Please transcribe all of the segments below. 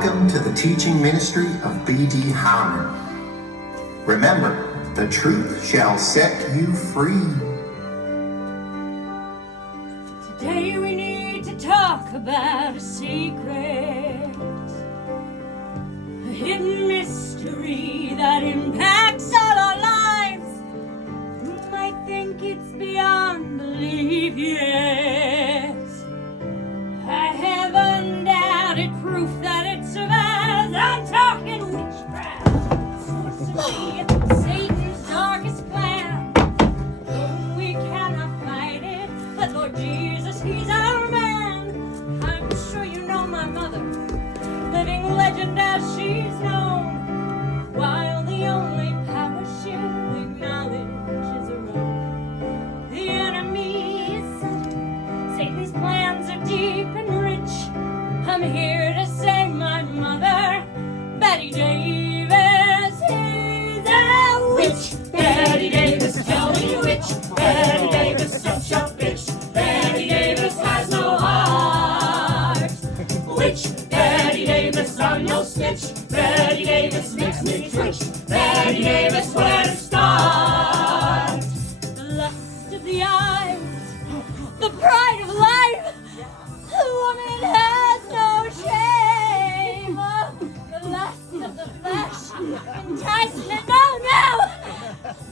Welcome to the teaching ministry of B.D. Harmon. Remember, the truth shall set you free. Today we need to talk about a secret, a hidden mystery that impacts all our lives. You might think it's beyond belief, yes. I have undoubted proof that it survives. I'm talking witchcraft, sorcery, Satan's darkest plan. Oh, we cannot fight it, but Lord Jesus, He's our man. I'm sure you know my mother, living legend as she's known, while the only power she'll acknowledge is her own. The enemy is subtle, Satan's plans are deep and rich. I'm here to say my mother, Bette Davis, is a witch. Bette Davis, tell me which. Bette Davis, such a bitch. Bette Davis has no heart. Which? Bette Davis, I'm no snitch. Bette Davis makes me twitch. Bette Davis, where to start? The lust of the eyes, the pride of life. The woman has no shame. Oh, the lust of the flesh, enticement. No,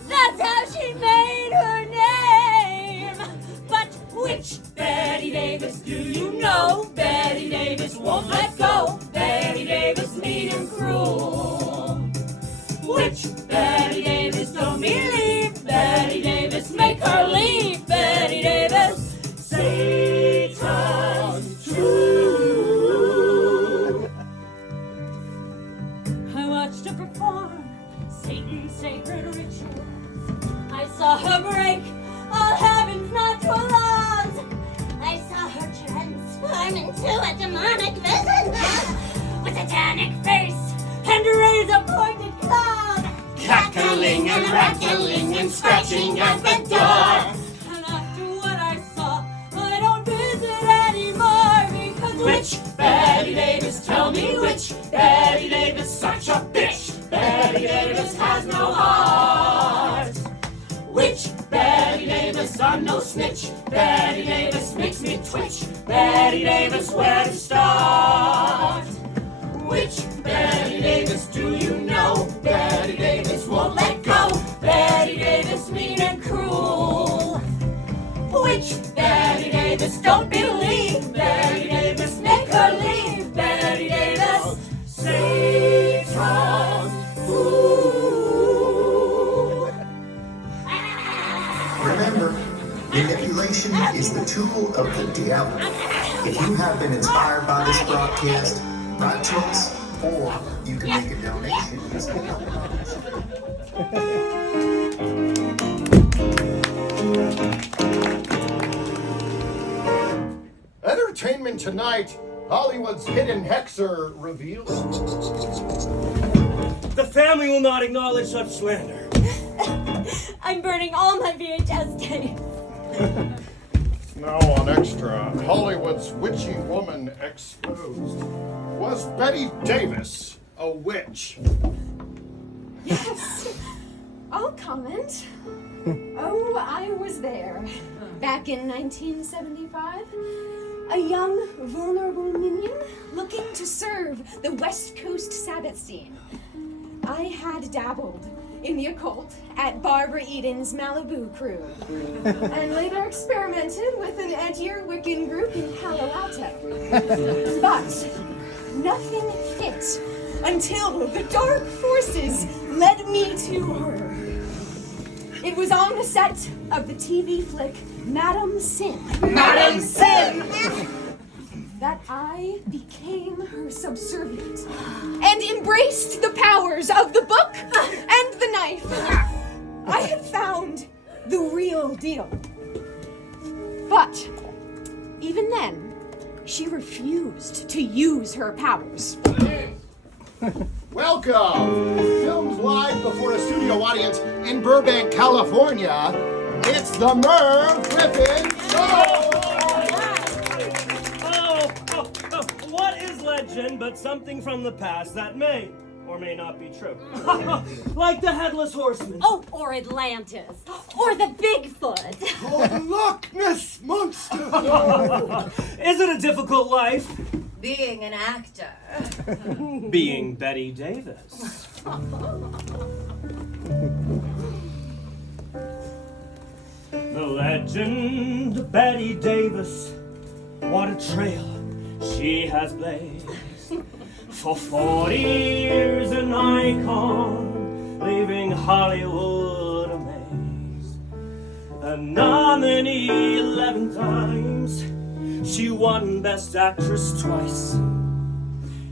that's how she made her name. But which Bette Davis do you know? Bette Davis won't let go. Bette Davis mean and cruel. Which Bette Davis don't believe? Bette Davis make her leave. Bette Davis, Satan's true. I watched her perform Satan's sacred rituals. I saw her break all heaven's natural laws. I saw her transform into a demonic vision with satanic face and razor-pointed claws, cackling and rattling and scratching at the door. And after what I saw, I don't visit anymore because which Bette Davis, tell me which Bette Davis, such a bitch. Bette Davis has no heart. Which Bette Davis, I'm no snitch. Bette Davis makes me twitch. Bette Davis, where to start? Which Bette Davis do you know? Bette Davis won't let go. Bette Davis mean and cruel. Which Bette Davis don't believe? Bette Davis make her leave. Bette Davis, Satan's fool. Remember, manipulation is the tool of the devil. If you have been inspired by this broadcast, write to us, or you can make a donation using the Entertainment tonight, Hollywood's hidden hexer reveals. The family will not acknowledge such slander. I'm burning all my VHS tapes. Now on Extra, Hollywood's witchy woman exposed. Was Bette Davis a witch? Yes, I'll comment. Oh, I was there. Back in 1975, a young, vulnerable minion looking to serve the West Coast Sabbath scene. I had dabbled in the occult at Barbara Eden's Malibu crew, and later experimented with an edgier Wiccan group in Palo Alto. But nothing fit until the dark forces led me to her. It was on the set of the TV flick Madam Sin. Madam Sin! That I became her subservient and embraced the powers of the book and the knife. I had found the real deal. But even then, she refused to use her powers. Welcome! Filmed live before a studio audience in Burbank, California, it's the Merv Griffin Show! Oh, what is legend? legend, but something from the past that may or may not be true. Like the Headless Horseman. Oh, or Atlantis. Or the Bigfoot. Oh, Loch Ness Monster! Is it a difficult life? Being an actor. Being Betty Davis. The legend Betty Davis, what a trail she has blazed. For 40 years an icon, leaving Hollywood amazed. A nominee 11 times, she won Best Actress twice.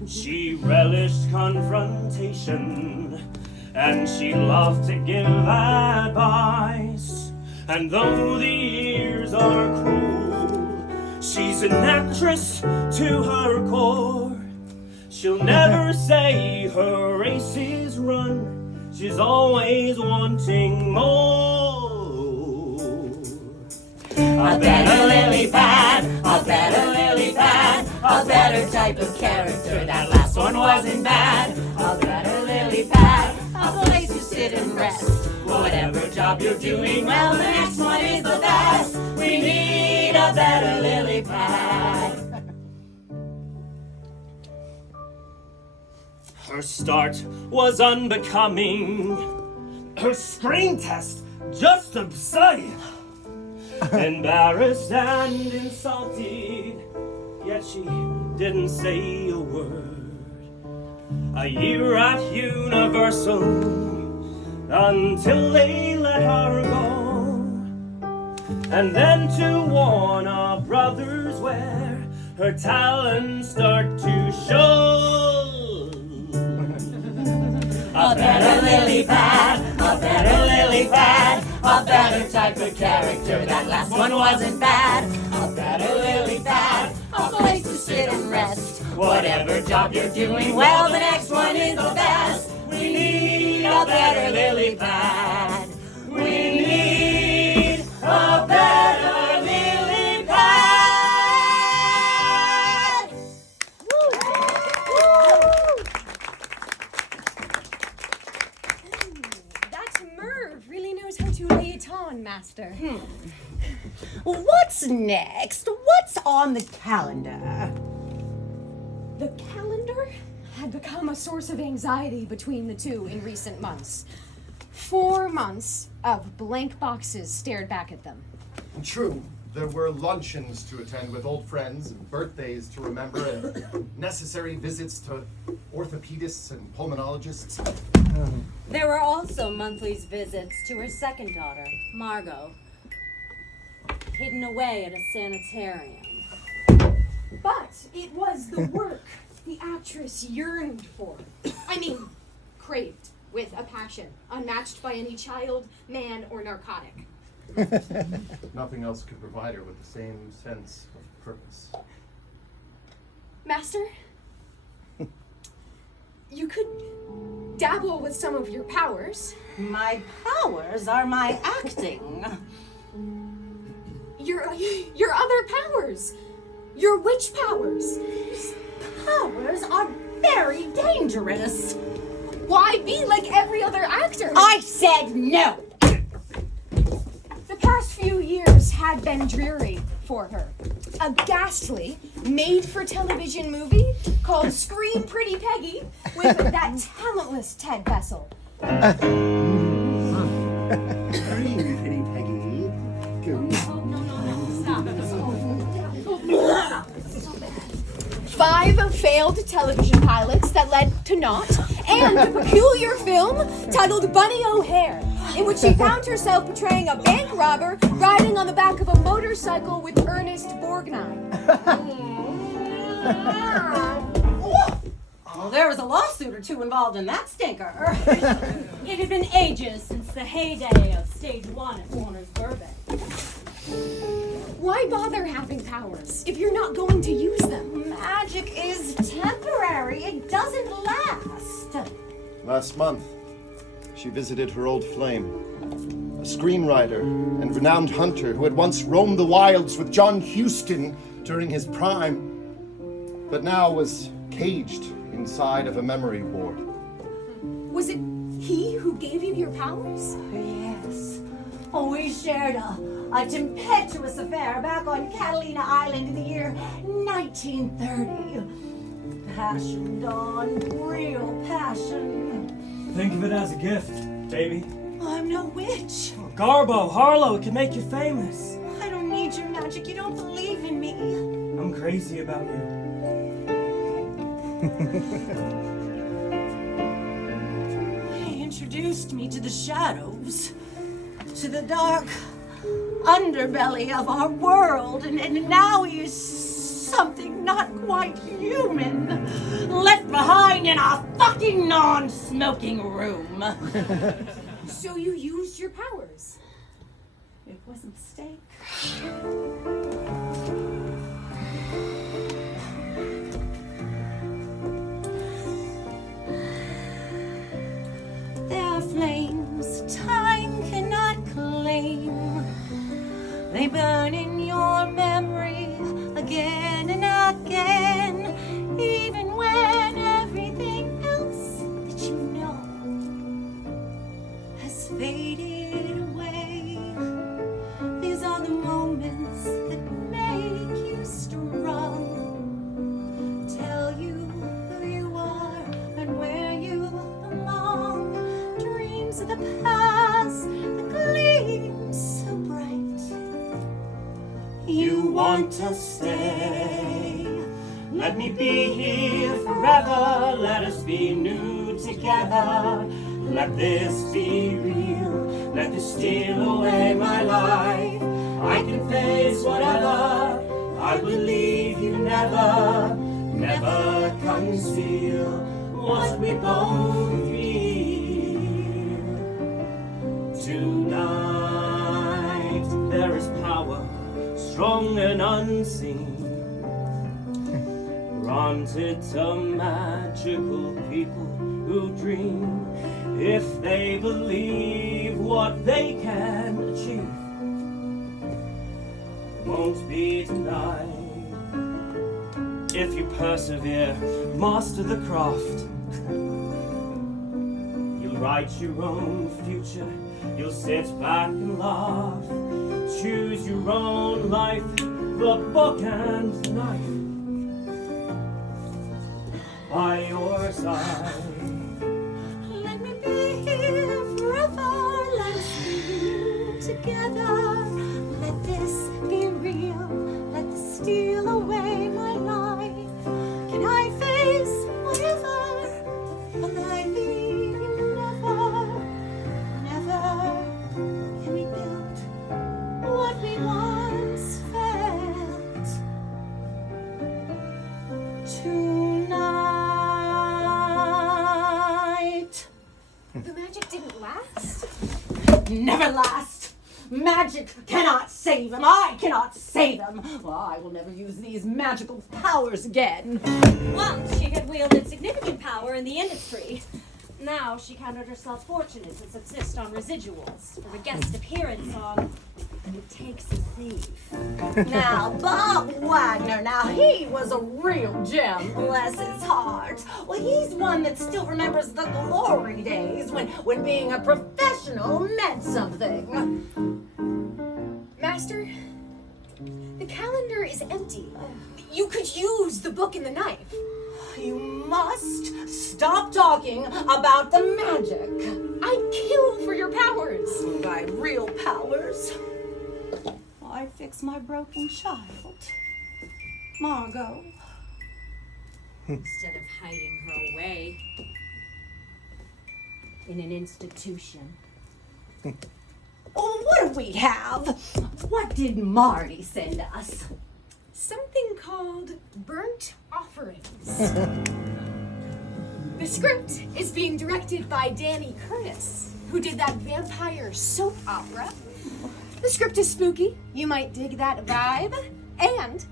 She relished confrontation, and she loved to give advice. And though the years are cruel, she's an actress to her core. She'll never say her race is run. She's always wanting more. A better lily pad, a better lily pad, a better type of character. That last one wasn't bad. A better lily pad, a place to sit and rest. Whatever job you're doing, well, the next one is the best. We need a better lily pad. Her start was unbecoming, her screen test just absurd. Embarrassed and insulted, yet she didn't say a word. A year at Universal, until they let her go. And then to Warner Brothers, where her talents start to show. A better lily pad, a better lily pad, a better type of character. That last one wasn't bad. A better lily pad, a place to sit and rest. Whatever job you're doing, well, the next one is the best. We need a better lily pad. We need a better lily pad. That Merv really knows how to lay it on, Master. What's next? What's on the calendar? The calendar had become a source of anxiety between the two in recent months. 4 months of blank boxes stared back at them. True, there were luncheons to attend with old friends, and birthdays to remember, and necessary visits to orthopedists and pulmonologists. There were also monthly visits to her second daughter, Margot, hidden away at a sanitarium. But it was the work the actress yearned for. I mean, craved with a passion unmatched by any child, man, or narcotic. Nothing else could provide her with the same sense of purpose. Master, you could dabble with some of your powers. My powers are my acting. Your other powers. Your witch powers. Powers are very dangerous. Why be like every other actor? I said no. The past few years had been dreary for her. A ghastly, made-for-television movie called Scream Pretty Peggy with that talentless Ted Bessel. Pretty Peggy. Stop. 5 failed television pilots that led to naught, and a peculiar film titled Bunny O'Hare, in which she found herself portraying a bank robber riding on the back of a motorcycle with Ernest Borgnine. Well, there was a lawsuit or two involved in that stinker. It had been ages since the heyday of stage 1 at Warner's Burbank. Why bother having powers if you're not going to use them? Magic is temporary. It doesn't last. Last month, she visited her old flame, a screenwriter and renowned hunter who had once roamed the wilds with John Huston during his prime, but now was caged inside of a memory ward. Was it he who gave you your powers? Yes. Oh, we shared a tempestuous affair back on Catalina Island in the year 1930. Passion, Dawn, real passion. Think of it as a gift, baby. I'm no witch. Garbo, Harlow, it could make you famous. I don't need your magic. You don't believe in me. I'm crazy about you. He introduced me to the shadows, to the dark underbelly of our world, and now he is something not quite human, left behind in a fucking non-smoking room. So you used your powers. It was a mistake. There are flames time cannot claim. They burn in your memory again and again, even when everything else that you know has faded away. These are the moments that make you strong, tell you who you are and where you belong. Dreams of the past that gleam so bright. You want to stay. Let me be here forever. Let us be new together. Let this be real. Let this steal away my life. I can face whatever. I believe you never, never conceal what we both feel. Tonight there is power, strong and unseen, granted to magical people who dream. If they believe what they can achieve won't be denied. If you persevere, master the craft, you'll write your own future. You'll sit back and laugh. Choose your own life, the book and the knife by your side. Let me be here forever. Let us be new together. Let this be real. Let this steal away my life. Can I face whatever? Will I leave you never? Never can we build what we once felt. Tonight. The magic didn't last? Never last. Magic cannot save him. I cannot save him. Well, I will never use these magical powers again. Once she had wielded significant power in the industry. Now she counted herself fortunate to subsist on residuals for a guest appearance on It Takes a Thief. Now, Bob Wagner, now he was a real gem, bless his heart. Well, he's one that still remembers the glory days when being a professional meant something. Master, the calendar is empty. You could use the book and the knife. You must stop talking about the magic. I'd kill for your powers. My real powers. I'd fix my broken child. Margot. Instead of hiding her away in an institution. Oh, what do we have? What did Marty send us? Something called Burnt Offerings. The script is being directed by Danny Curtis, who did that vampire soap opera. The script is spooky. You might dig that vibe. And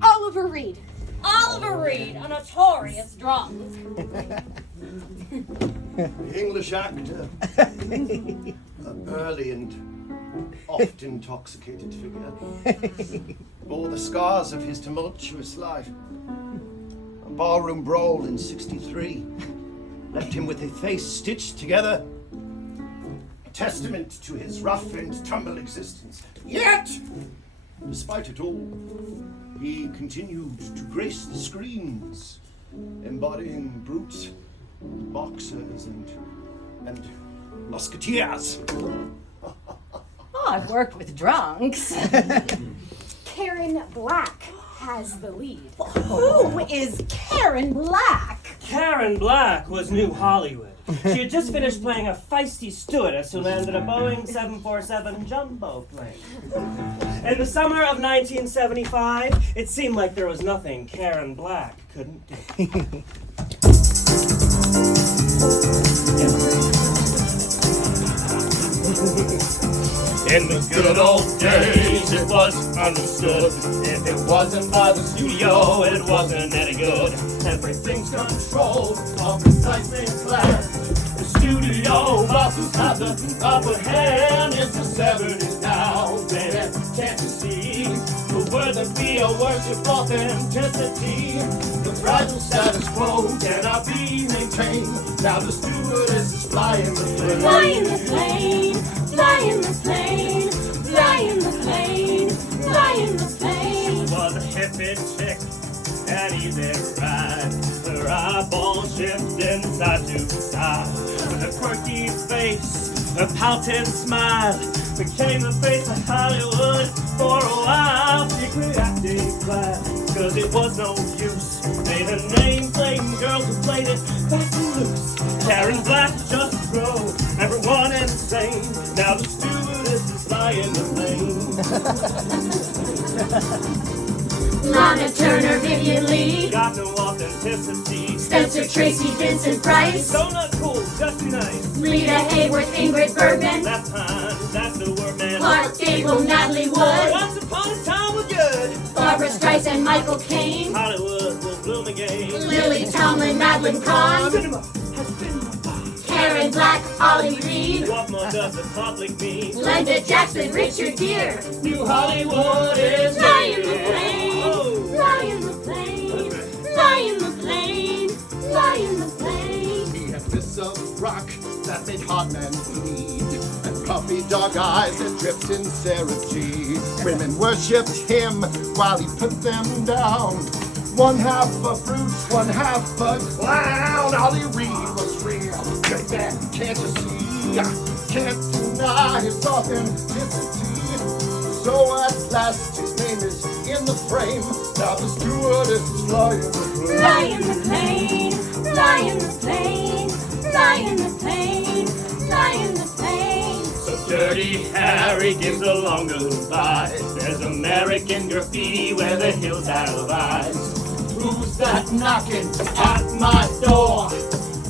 Oliver Reed. Oliver Reed, a notorious drunk. English actor. An early and oft intoxicated figure. Bore the scars of his tumultuous life. A ballroom brawl in '63 left him with a face stitched together, a testament to his rough and tumble existence. Yet, despite it all, he continued to grace the screens, embodying brutes, boxers, and musketeers. Oh, I've worked with drunks. Karen Black has the lead. Who is Karen Black? Karen Black was New Hollywood. She had just finished playing a feisty stewardess who landed a Boeing 747 jumbo plane. In the summer of 1975, it seemed like there was nothing Karen Black couldn't do. In the good old days, it was understood. If it wasn't by the studio, it wasn't any good. Everything's controlled, all precisely planned. The studio bosses have the upper hand. It's the 70s now, baby, can't you see? The word that we are worship authenticity. The fragile status quo cannot be maintained. Now the stewardess is flying the plane. Flying the plane, flying the plane, flying the plane, flying the plane. She was a hippie chick, an easy ride. Her eyeballs shifting side to side. With a quirky face, her pouting smile became the face of Hollywood for a while. She quit acting class, cause it was no use. Made her name playing girls who played it fast and loose. Karen Black just drove everyone insane. Now the stewardess is flying the plane. Lana Turner, Vivian Lee, Got no authenticity. Spencer Tracy, Vincent Price, So not cool, just too nice. Rita Hayworth, Ingrid Bergman, Left behind, that's the word, man. Clark Gable, Natalie Wood, Once upon a time was good. Barbara Streisand, Michael Caine, Hollywood will bloom again. Lily Tomlin, Madeline Kahn, Cinema has been my body. Karen Black, Ollie Reed, What more does the public mean? Glenda Jackson, Richard Gere. New Hollywood is Fly in the here. plane, Oh. fly in the plane, fly in the plane, fly in the plane. He had fists of rock that made hot men bleed, and puppy dog eyes that dripped sincerity. Women worshipped him while he put them down. One half a brute, one half a clown. Ollie Reed was real, good man, can't you see? Can't deny his authenticity. So at last his name is in the frame. Now the stewardess is flying the plane. Fly in the plane, fly in the plane, fly in the plane, fly in the plane. So Dirty Harry gives a long goodbye. There's American graffiti where the hills have eyes. Who's that knocking at my door?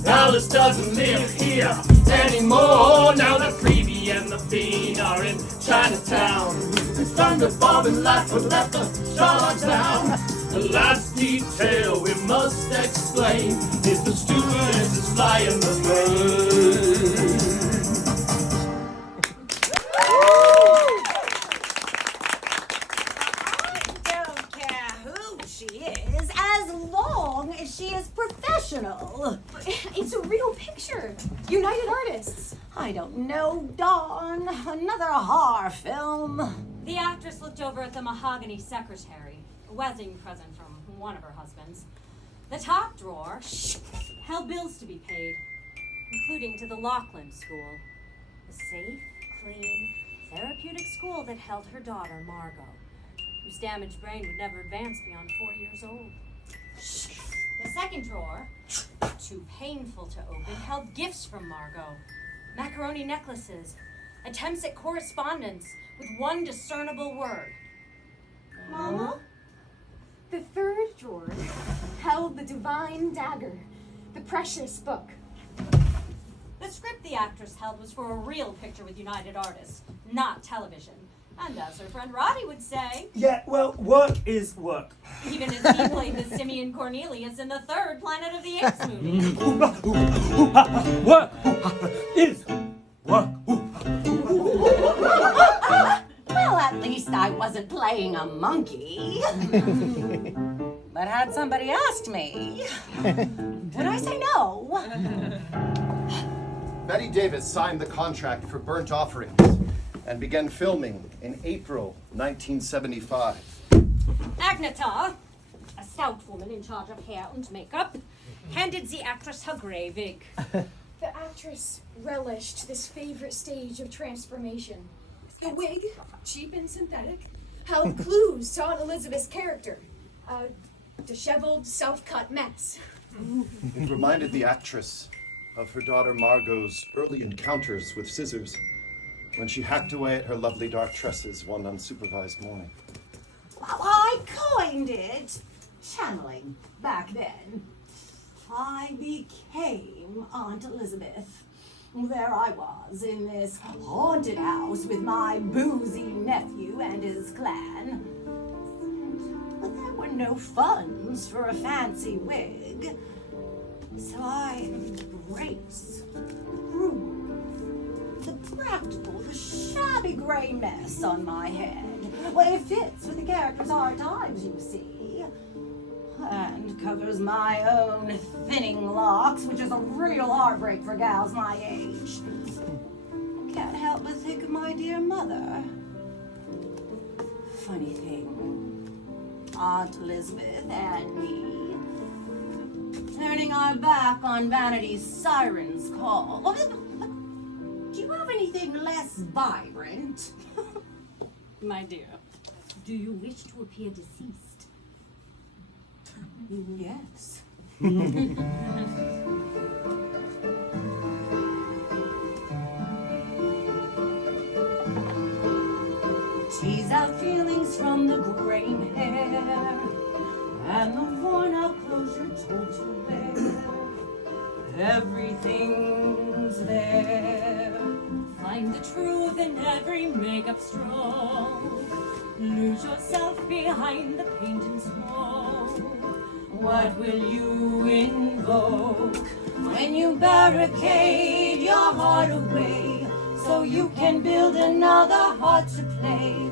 Alice doesn't live here anymore. Now the Freebie and the Fiend are in Chinatown. The thunderbomb and Lightfoot left the Charlotte down. The last detail we must explain is the stewardess is flying the plane. I don't care who she is, as long as she is professional. It's a real picture. United Artists. I don't know, Dawn. Another horror film. The actress looked over at the mahogany secretary, a wedding present from one of her husbands. The top drawer held bills to be paid, including to the Laughlin School, a safe, clean, therapeutic school that held her daughter, Margot, whose damaged brain would never advance beyond 4 years old. The second drawer, too painful to open, held gifts from Margot, macaroni necklaces, attempts at correspondence with one discernible word. Mama? The third drawer held the divine dagger, the precious book. The script the actress held was for a real picture with United Artists, not television. And as her friend Roddy would say, Yeah, well, work is work. even as he played the Simeon Cornelius in the third Planet of the Apes movie. Work is work. Well, at least I wasn't playing a monkey. But had somebody asked me, would I say no? Betty Davis signed the contract for Burnt Offerings and began filming in April 1975. Agneta, a stout woman in charge of hair and makeup, handed the actress her grey wig. The actress relished this favorite stage of transformation. The wig, cheap and synthetic, held clues to Aunt Elizabeth's character. A disheveled, self-cut mess. It reminded the actress of her daughter Margot's early encounters with scissors when she hacked away at her lovely dark tresses one unsupervised morning. Well, I coined it channeling back then. I became Aunt Elizabeth. There I was in this haunted house with my boozy nephew and his clan. But there were no funds for a fancy wig. So I embrace the practical, the shabby gray mess on my head. Well, it fits with the character's hard times, you see. And covers my own thinning locks, which is a real heartbreak for gals my age. Can't help but think of my dear mother. Funny thing, Aunt Elizabeth and me, turning our back on vanity's siren's call. Do you have anything less vibrant? My dear, do you wish to appear deceased? Yes. Tease out feelings from the graying hair and the worn-out clothes you're told to wear. Everything's there. Find the truth in every makeup stroke. Lose yourself behind the paint and smoke. What will you invoke when you barricade your heart away so you can build another heart to play?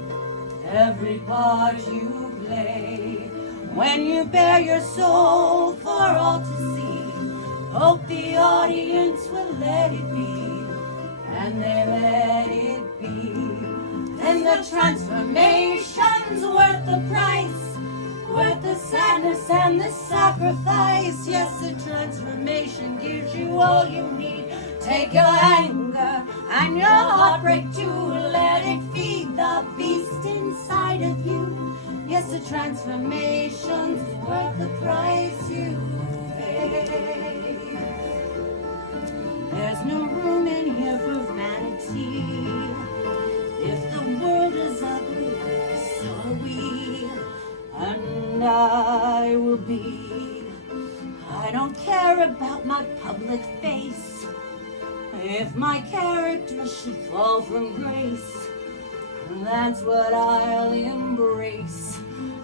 Every part you play, when you bare your soul for all to see, hope the audience will let it be, and they let it be. Then the transformation's worth the price, worth the sadness and the sacrifice. Yes, the transformation gives you all you need. Take your anger and your heartbreak too. Let it feed the beast inside of you. Yes, the transformation's worth the price you pay. There's no room in here for vanity. If the world is ugly, so are we. And I will be. I don't care about my public face. If my character should fall from grace, that's what I'll embrace.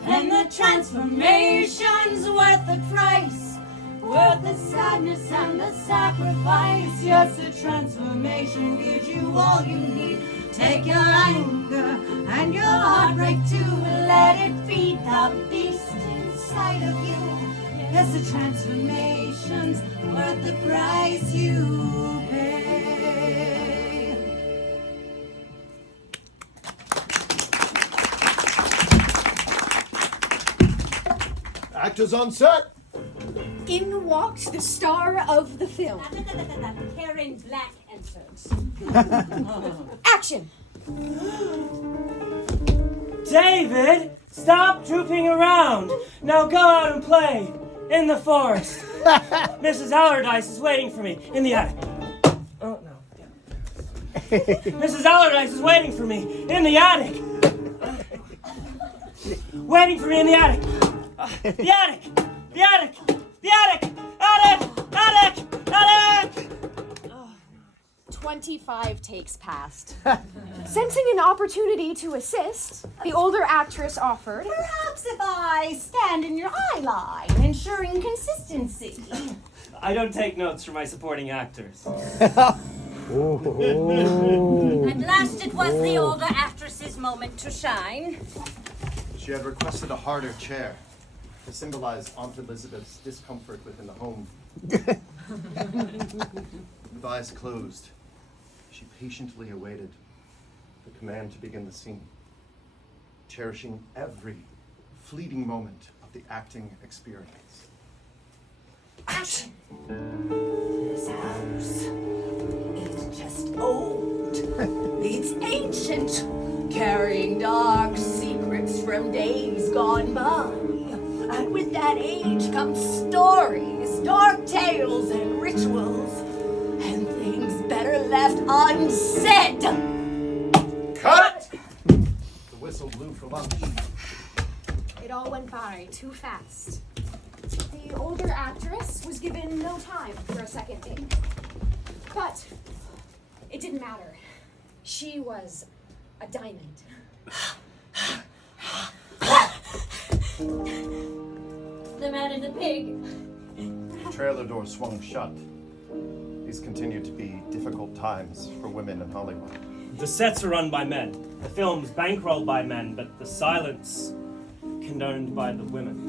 And the transformation's worth the price, worth the sadness and the sacrifice. Yes, the transformation gives you all you need. Take your anger and your heartbreak too. Let it feed the beast inside of you. Yes, the transformation's worth the price you pay. Actors on set. In walked the star of the film. Karen Black enters. Action! David, stop trooping around. Now go out and play in the forest. Mrs. Allardyce is waiting for me in the attic. Oh, no. Mrs. Allardyce is waiting for me in the attic. Waiting for me in the attic. The attic! The attic! The attic! Attic! Attic! Attic! 25 takes passed. Sensing an opportunity to assist, the older actress offered, Perhaps if I stand in your eye line, ensuring consistency. I don't take notes from my supporting actors. At last it was the older actress's moment to shine. She had requested a harder chair. to symbolize Aunt Elizabeth's discomfort within the home. With eyes closed, she patiently awaited the command to begin the scene, cherishing every fleeting moment of the acting experience. Action! This house is just old. It's ancient, carrying dark secrets from days gone by. And with that age come stories, dark tales, and rituals, and things better left unsaid. Cut! The whistle blew for lunch. It all went by too fast. The older actress was given no time for a second take. But it didn't matter. She was a diamond. The man and the pig. The trailer door swung shut. These continued to be difficult times for women in Hollywood. The sets are run by men, the film's bankrolled by men, but the silence condoned by the women.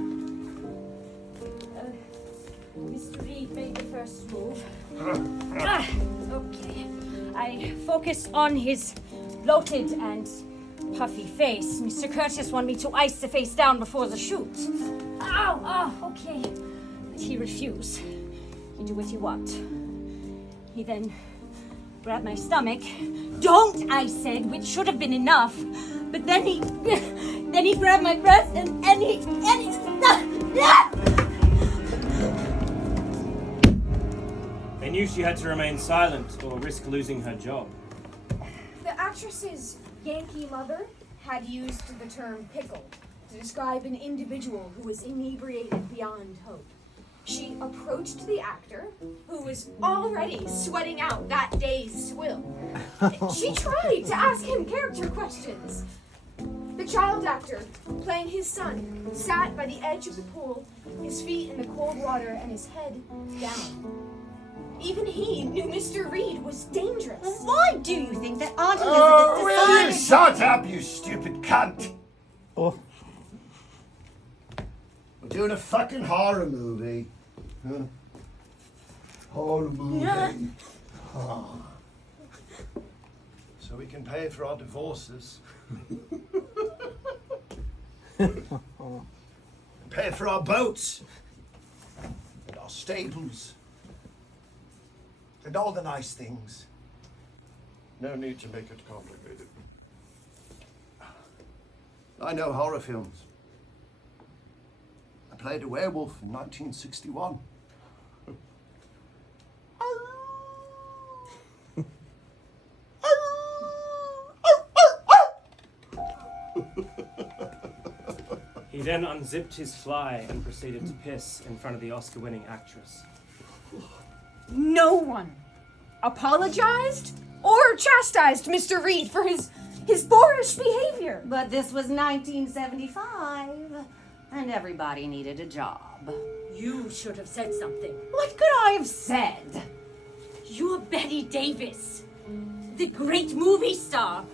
Mr. Reed made the first move. Okay. I focus on his bloated and puffy face. Mr. Curtis wanted me to ice the face down before the shoot. Ow, okay. But he refused. He do what he want. He then grabbed my stomach. Don't, I said, which should have been enough. But then he grabbed my breast and he They knew she had to remain silent or risk losing her job. The actress's Yankee mother had used the term pickle to describe an individual who was inebriated beyond hope. She approached the actor, who was already sweating out that day's swill. She tried to ask him character questions. The child actor, playing his son, sat by the edge of the pool, his feet in the cold water and his head down. Even he knew Mr. Reed was dangerous. Why do you think that Aunt Oh, Elizabeth will you decided... shut up, you stupid cunt? Oh. We're doing a fucking horror movie. Huh? Horror movie. Oh. So we can pay for our divorces. Pay for our boats. And our stables. And all the nice things. No need to make it complicated. I know horror films. I played a werewolf in 1961. He then unzipped his fly and proceeded to piss in front of the Oscar-winning actress. No one apologized or chastised Mr. Reed for his boorish behavior. But this was 1975, and everybody needed a job. You should have said something. What could I have said? You're Bette Davis, the great movie star.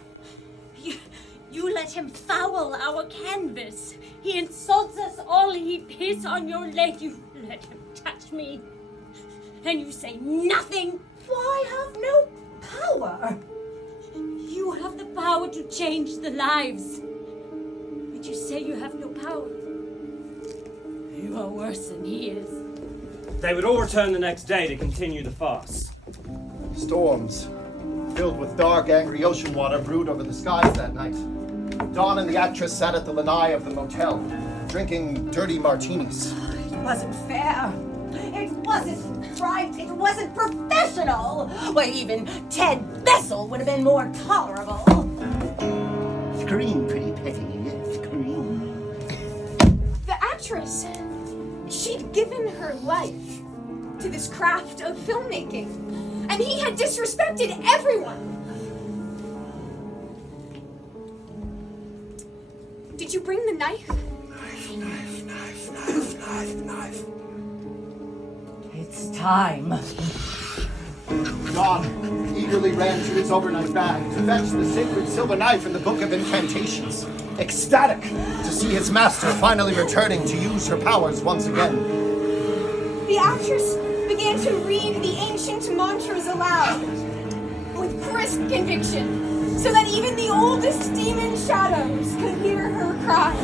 You let him foul our canvas. He insults us all. He piss on your leg. You let him touch me. And you say nothing. Why have no power? You have the power to change the lives. But you say you have no power. You are worse than he is. They would all return the next day to continue the farce. Storms, filled with dark, angry ocean water, brewed over the skies that night. Dawn and the actress sat at the lanai of the motel, drinking dirty martinis. It wasn't fair. It wasn't right. It wasn't professional. Well, even Ted Bessel would have been more tolerable. Scream, pretty Petty, scream. The actress, she'd given her life to this craft of filmmaking, and he had disrespected everyone. Did you bring the knife? Knife. It's time. Gone. eagerly ran to his overnight bag to fetch the sacred silver knife and the book of incantations, ecstatic to see his master finally returning to use her powers once again. The actress began to read the ancient mantras aloud with crisp conviction, so that even the oldest demon shadows could hear her cries.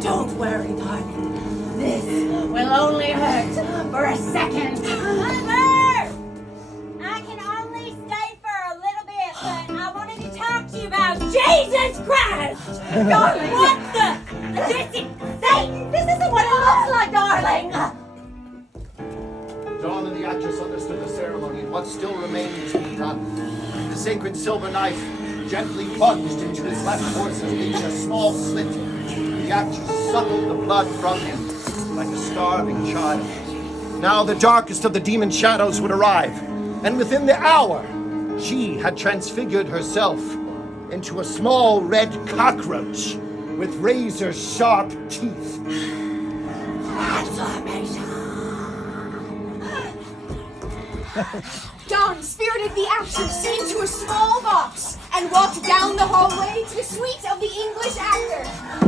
Don't worry, darling. This will only hurt for a second. Mother! I can only stay for a little bit, but I wanted to talk to you about Jesus Christ! Darling! What the? Satan! This isn't what it looks like, darling! Dawn and the actress understood the ceremony and what still remained to be done. The sacred silver knife gently plunged into his left torso, leaving a small slit. The actress suckled the blood from him like a starving child. Now the darkest of the demon shadows would arrive, and within the hour, she had transfigured herself into a small red cockroach with razor-sharp teeth. Transformation! Dawn spirited the actress into a small box and walked down the hallway to the suite of the English actor.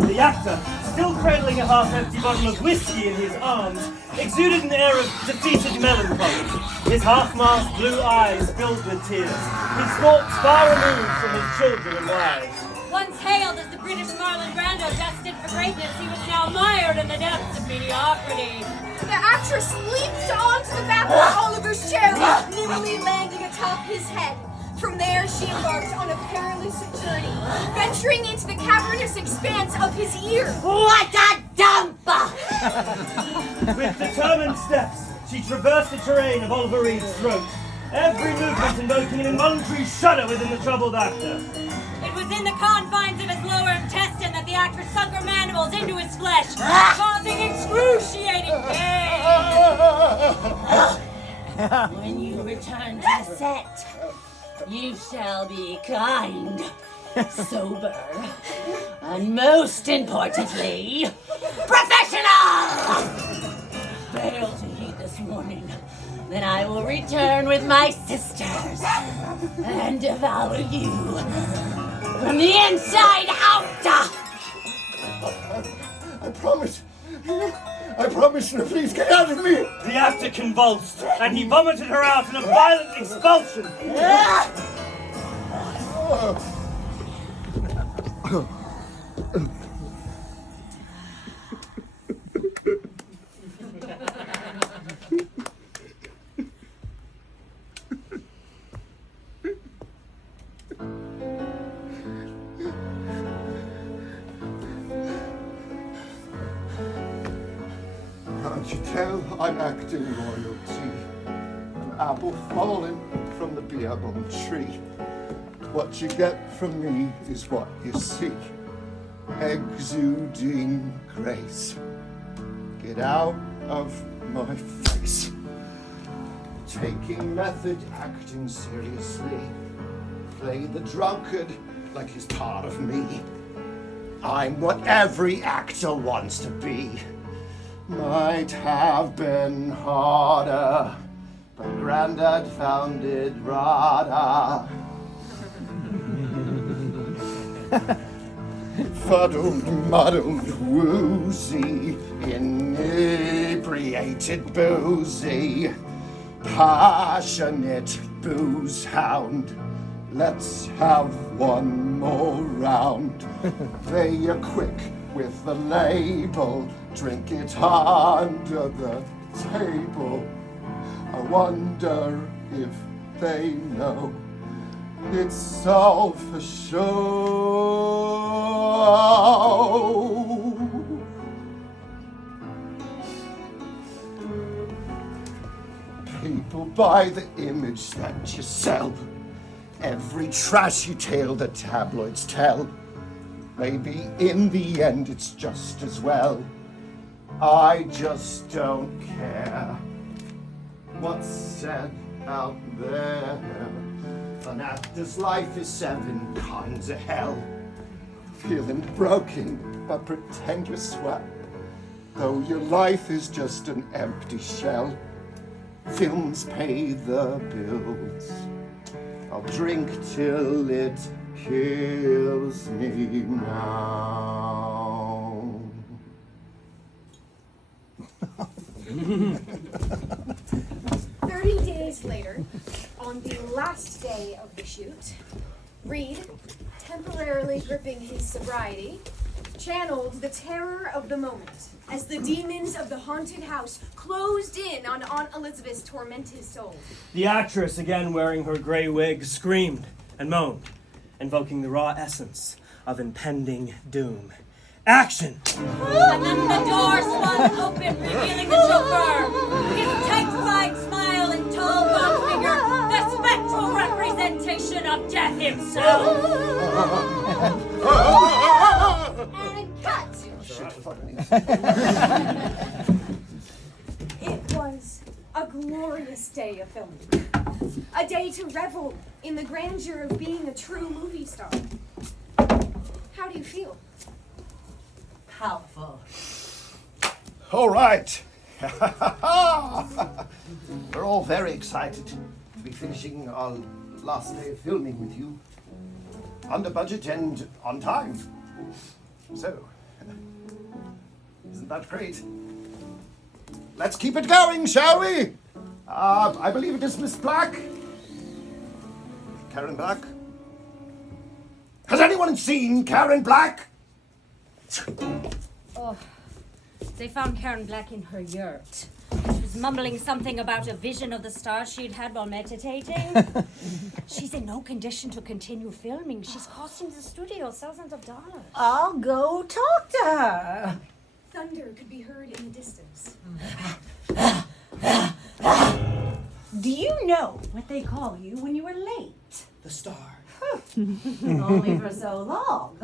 The actor, still cradling a half-empty bottle of whiskey in his arms, exuded an air of defeated melancholy. His half-masked blue eyes filled with tears, his thoughts far removed from his children and wives. Once hailed as the British Marlon Brando destined for greatness, he was now mired in the depths of mediocrity. The actress leaped onto the back of Oliver's chair, nimbly landing atop his head. From there, she embarked on a perilous journey, venturing into the cavernous expanse of his ear. What a dump! With determined steps, she traversed the terrain of Oliver Reed's throat, every movement invoking an involuntary shudder within the troubled actor. It was in the confines of his lower intestine that the actress sunk her mandibles into his flesh, causing excruciating pain. When you return to the set, you shall be kind, sober, and most importantly, professional! Fail to heed this warning, then I will return with my sisters and devour you from the inside out! I promise you, please get out of me! The actor convulsed, and he vomited her out in a violent expulsion. Can't you tell I'm acting royalty? An apple falling from the beer-bone tree. What you get from me is what you see. Exuding grace. Get out of my face. Taking method acting seriously. Play the drunkard like he's part of me. I'm what every actor wants to be. Might have been harder, but Grandad found it rather. Fuddled, muddled, woozy, inebriated, boozy, passionate booze hound. Let's have one more round. They are quick with the label, drink it under the table. I wonder if they know it's all for show. People buy the image that you sell. Every trashy tale the tabloids tell. Maybe in the end it's just as well. I just don't care what's said out there. An actor's life is 7 kinds of hell. feeling broken, but pretend you're swept. Though your life is just an empty shell, films pay the bills. I'll drink till it kills me now. 30 days later, on the last day of the shoot, Reed, temporarily gripping his sobriety, channeled the terror of the moment as the demons of the haunted house closed in on Aunt Elizabeth's tormented soul. The actress, again wearing her gray wig, screamed and moaned, invoking the raw essence of impending doom. Action! And then the door swung open, revealing the chauffeur. His tight-fied smile and tall bone figure, the spectral representation of death himself. And cut! It was a glorious day of filming. A day to revel in the grandeur of being a true movie star. How do you feel? Powerful. All right. We're all very excited to be finishing our last day of filming with you. Under budget and on time. So, isn't that great? Let's keep it going, shall we? I believe it is Miss Black. Karen Black. Has anyone seen Karen Black? Oh, they found Karen Black in her yurt. She was mumbling something about a vision of the stars she'd had while meditating. She's in no condition to continue filming. She's costing the studio thousands of dollars. I'll go talk to her. Thunder could be heard in the distance. Do you know what they call you when you were late? The star. Only for so long.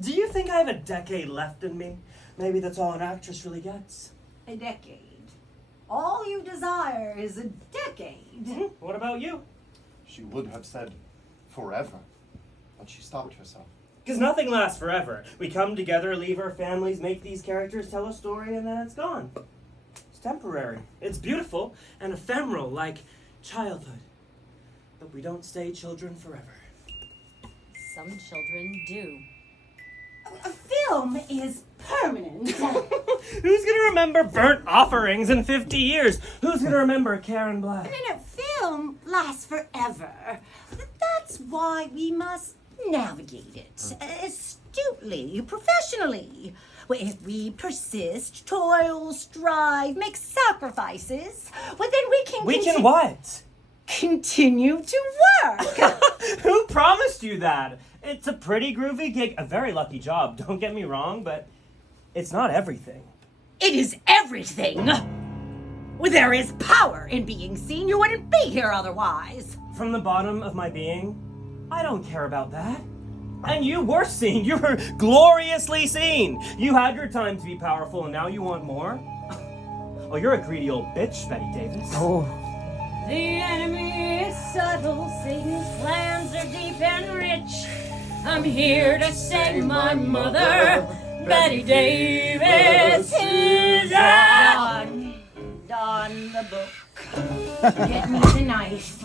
Do you think I have a decade left in me? Maybe that's all an actress really gets. A decade. All you desire is a decade. What about you? She would have said forever, but she stopped herself. Because nothing lasts forever. We come together, leave our families, make these characters, tell a story, and then it's gone. It's temporary. It's beautiful and ephemeral, like childhood. But we don't stay children forever. Some children do. A film is permanent. Who's gonna remember burnt offerings in 50 years? Who's gonna remember Karen Black? And a film lasts forever. That's why we must navigate it astutely, professionally. If we persist, toil, strive, make sacrifices, well, then we can... We can what? Continue to work. Who promised you that? It's a pretty groovy gig, a very lucky job, don't get me wrong, but it's not everything. It is everything. Well, there is power in being seen. You wouldn't be here otherwise. From the bottom of my being, I don't care about that. And you were seen. You were gloriously seen. You had your time to be powerful, and now you want more? Oh, you're a greedy old bitch, Betty Davis. The enemy is subtle, Satan's plans are deep and rich. I'm here to save my mother, Betty Davis is Don the book. Get me the knife.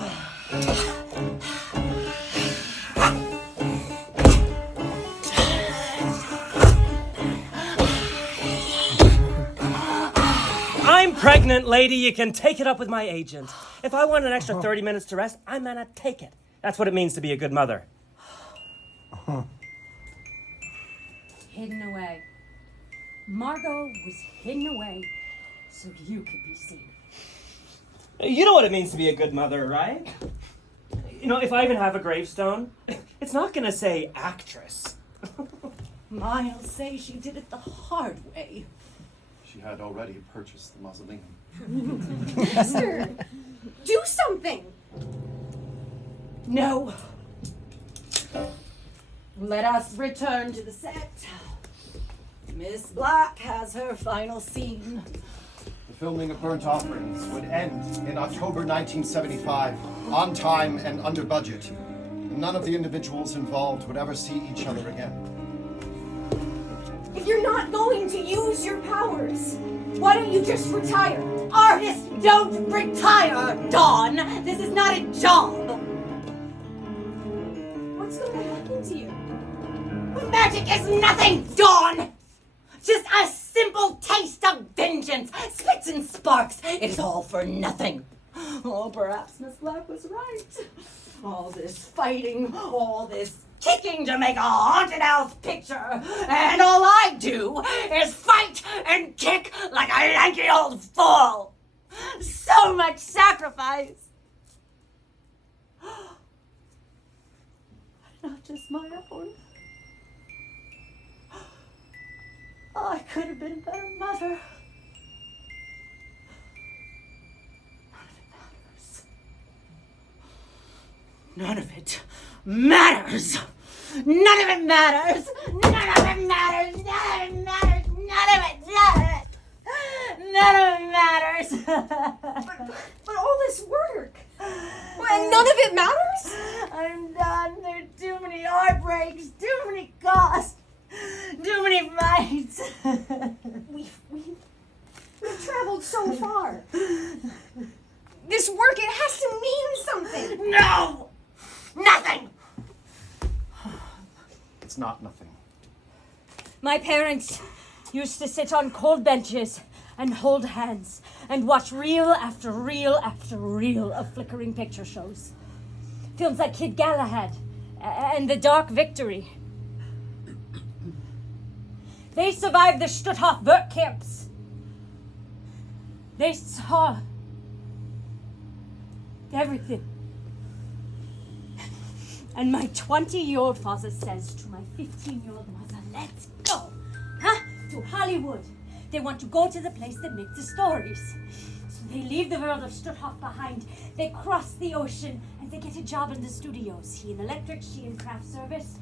I'm pregnant, lady. You can take it up with my agent. If I want an extra 30 minutes to rest, I'm gonna take it. That's what it means to be a good mother. hidden away. Margot was hidden away so you could be seen. You know what it means to be a good mother, right? You know, if I even have a gravestone, it's not gonna say actress. Mine'll say she did it the hard way. She had already purchased the mausoleum. Esther, do something! No. Let us return to the set. Miss Black has her final scene. The filming of Burnt Offerings would end in October 1975, on time and under budget. None of the individuals involved would ever see each other again. If you're not going to use your powers, why don't you just retire? Artists don't retire, Dawn. This is not a job. What's going to happen to you? Magic is nothing, Dawn. Just a simple taste of vengeance. Spits and sparks. It is all for nothing. Oh, perhaps Miss Black was right. All this fighting, all this kicking to make a haunted house picture, and all I do is fight and kick like a lanky old fool. So much sacrifice. Not just my own. I could have been a better mother. None of it matters. None of it matters. None of it matters. None of it matters. None of it matters. None of it matters. But all this work, and none of it matters? I'm done. There are too many heartbreaks, too many costs, too many fights. We've traveled so far. This work, it has to mean something. No! Nothing! It's not nothing. My parents used to sit on cold benches and hold hands and watch reel after reel after reel of flickering picture shows. Films like Kid Galahad and The Dark Victory. They survived the Stutthof work camps. They saw everything. And my 20-year-old father says to my 15-year-old mother, let's go, to Hollywood. They want to go to the place that makes the stories. So they leave the world of Stutthof behind. They cross the ocean and they get a job in the studios. He in electric, she in craft service.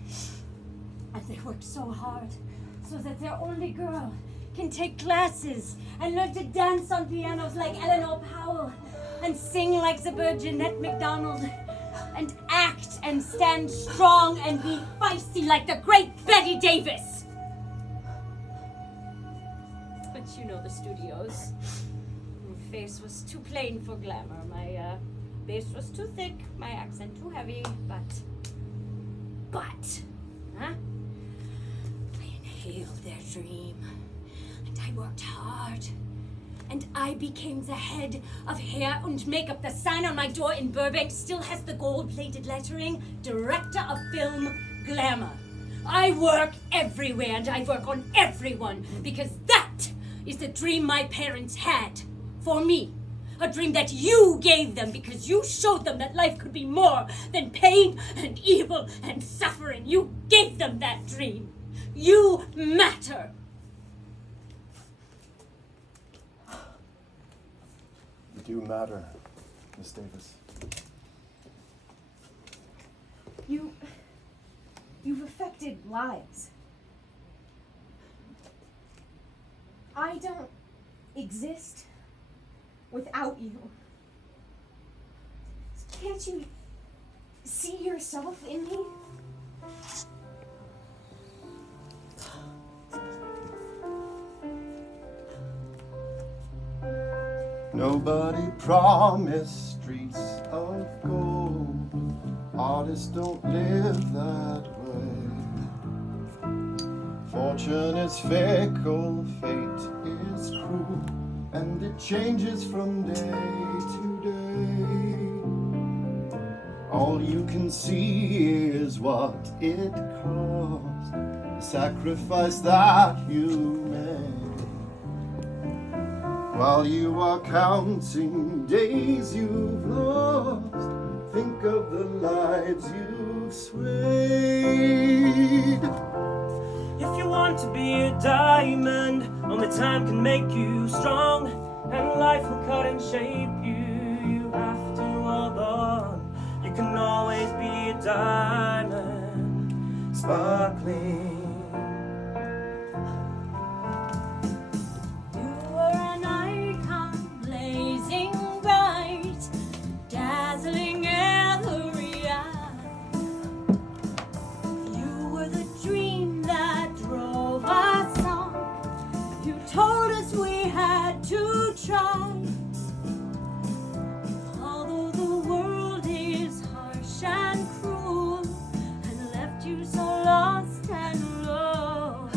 And they work so hard so that their only girl can take classes and learn to dance on pianos like Eleanor Powell and sing like the bird Jeanette MacDonald and act and stand strong and be feisty like the great Bette Davis. But you know the studios. My face was too plain for glamour. My bass was too thick, my accent too heavy, but, I inhaled their dream, and I worked hard, and I became the head of hair and makeup. The sign on my door in Burbank still has the gold-plated lettering, Director of Film Glamour. I work everywhere, and I work on everyone, because that is the dream my parents had for me. A dream that you gave them because you showed them that life could be more than pain and evil and suffering. You gave them that dream. You matter. You do matter, Miss Davis. You've affected lives. I don't exist without you. Can't you see yourself in me? Nobody promised streets of gold. Artists don't live that way. Fortune is fickle, fate is cruel, and it changes from day to day. All you can see is what it cost, the sacrifice that you made. While you are counting days you've lost, think of the lives you've swayed. If you want to be a diamond, only time can make you strong, and life will cut and shape you. You have to hold on. You can always be a diamond, sparkling. You were an icon, blazing bright, dazzling every eye. You were the dream that drove us on. told us we had to try. Although the world is harsh and cruel and left you so lost and alone,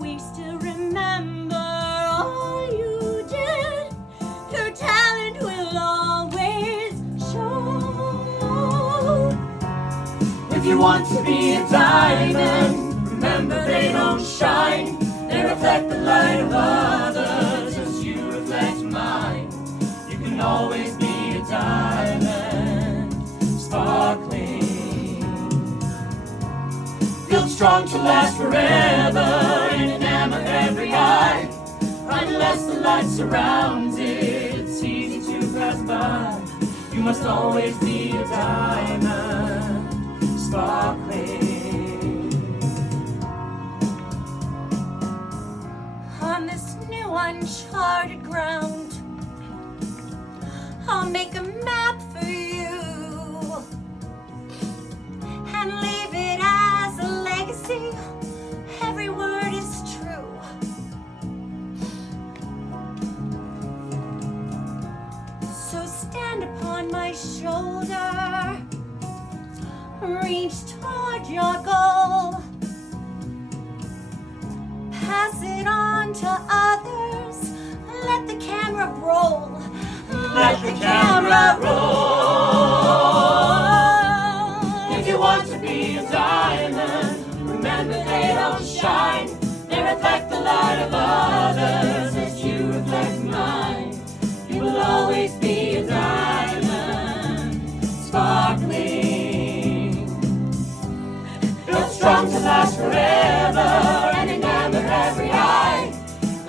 we still remember all you did. Your talent will always show. If you want to be a diamond, remember they don't shine. They reflect the light of others as you reflect mine. You can always be a diamond, sparkling. Built strong to last forever, and enamor every eye. Unless the light surrounds it, it's easy to pass by. You must always be a diamond, sparkling. On this new uncharted ground, I'll make a map for you and leave it as a legacy. Every word is true. So stand upon my shoulder, reach toward your goal, pass it on to others, let the camera roll. Let the camera roll. If you want to be a diamond, remember they don't shine. They reflect the light of others as you reflect mine. You will always be a diamond, sparkling. Built strong to last forever and enamor every eye.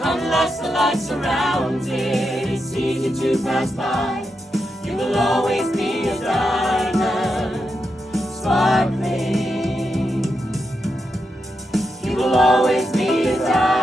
Unless the light surrounds it, it's easy to pass by. You will always be a diamond, sparkling. You will always be a diamond.